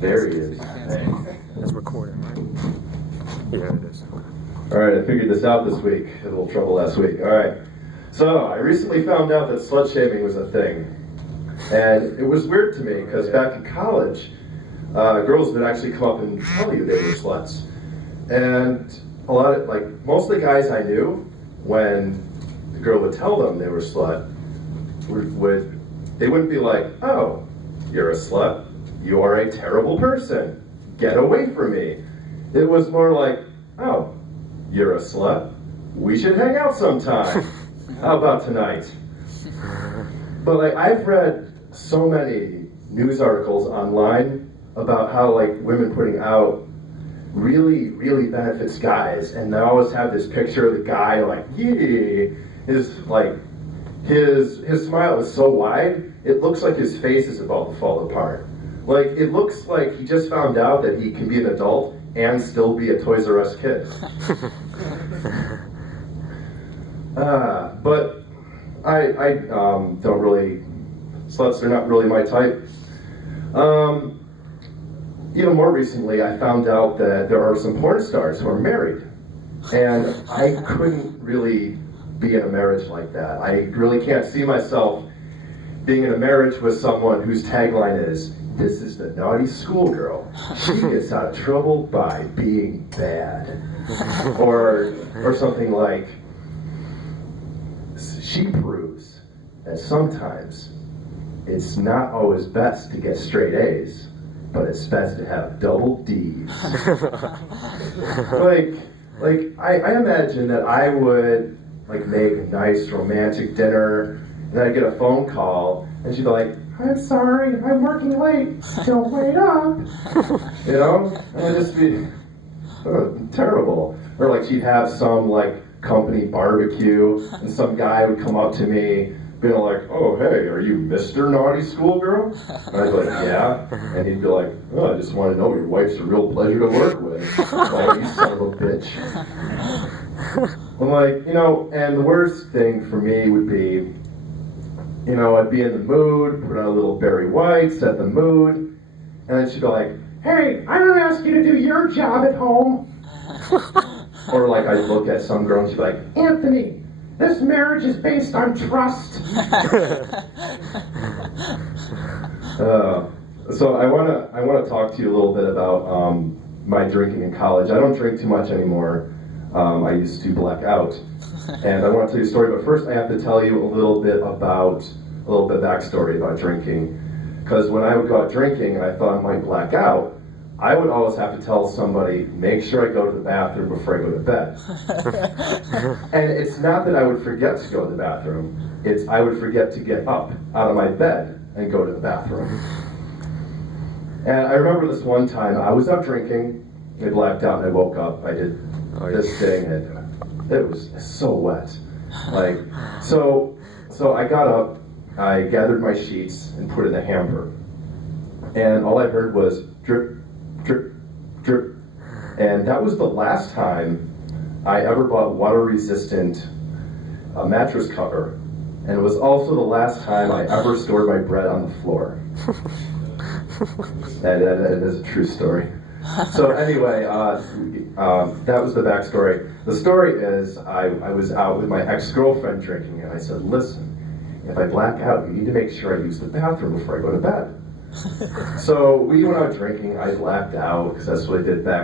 There he is. It's recording, right? Yeah, it is. All right, I figured this out this week. Had a little trouble last week. All right. So I recently found out that slut shaming was a thing. And it was weird to me because back in college, girls would actually come up and tell you they were sluts. And a lot of, most of the guys I knew, when the girl would tell them they were a slut, they wouldn't be like, oh, you're a slut, you are a terrible person, get away from me. It was more like, oh, you're a slut, we should hang out sometime. How about tonight? But I've read so many news articles online about how women putting out really, really benefits guys, and they always have this picture of the guy his smile is so wide, it looks like his face is about to fall apart. It looks like he just found out that he can be an adult and still be a Toys R Us kid. But I don't really, sluts are not really my type. Even more recently, I found out that there are some porn stars who are married. And I couldn't really be in a marriage like that. I really can't see myself being in a marriage with someone whose tagline is, "This is the naughty schoolgirl. She gets out of trouble by being bad." Or something like, "She proves that sometimes it's not always best to get straight A's, but it's best to have double D's." I imagine that I would make a nice romantic dinner, and I'd get a phone call, and she'd be like, "I'm sorry, I'm working late, don't wait up." You know? And it'd just be terrible. Or she'd have some company barbecue, and some guy would come up to me, being like, "Oh, hey, are you Mr. Naughty Schoolgirl?" And I'd be like, "Yeah." And he'd be like, "Oh, I just want to know your wife's a real pleasure to work with." "Oh, you son of a bitch." I'm and the worst thing for me would be, I'd be in the mood, put on a little Barry White, set the mood, and then she'd be like, "Hey, I don't ask you to do your job at home." Or I'd look at some girl and she'd be like, "Anthony, this marriage is based on trust." So I want to talk to you a little bit about my drinking in college. I don't drink too much anymore. I used to black out, and I want to tell you a story. But first, I have to tell you a little bit backstory about drinking. Because when I would go out drinking and I thought I might black out, I would always have to tell somebody, make sure I go to the bathroom before I go to bed. And it's not that I would forget to go to the bathroom, it's I would forget to get up out of my bed and go to the bathroom. And I remember this one time, I was out drinking, I blacked out and I woke up, I did this thing, and it was so wet. So I got up, I gathered my sheets and put it in the hamper. And all I heard was drip, drip, drip. And that was the last time I ever bought water-resistant mattress cover. And it was also the last time I ever stored my bread on the floor. That is a true story. So anyway, that was the backstory. The story is I was out with my ex-girlfriend drinking, and I said, "Listen, if I black out, you need to make sure I use the bathroom before I go to bed." So we went out drinking, I blacked out, because that's what I did back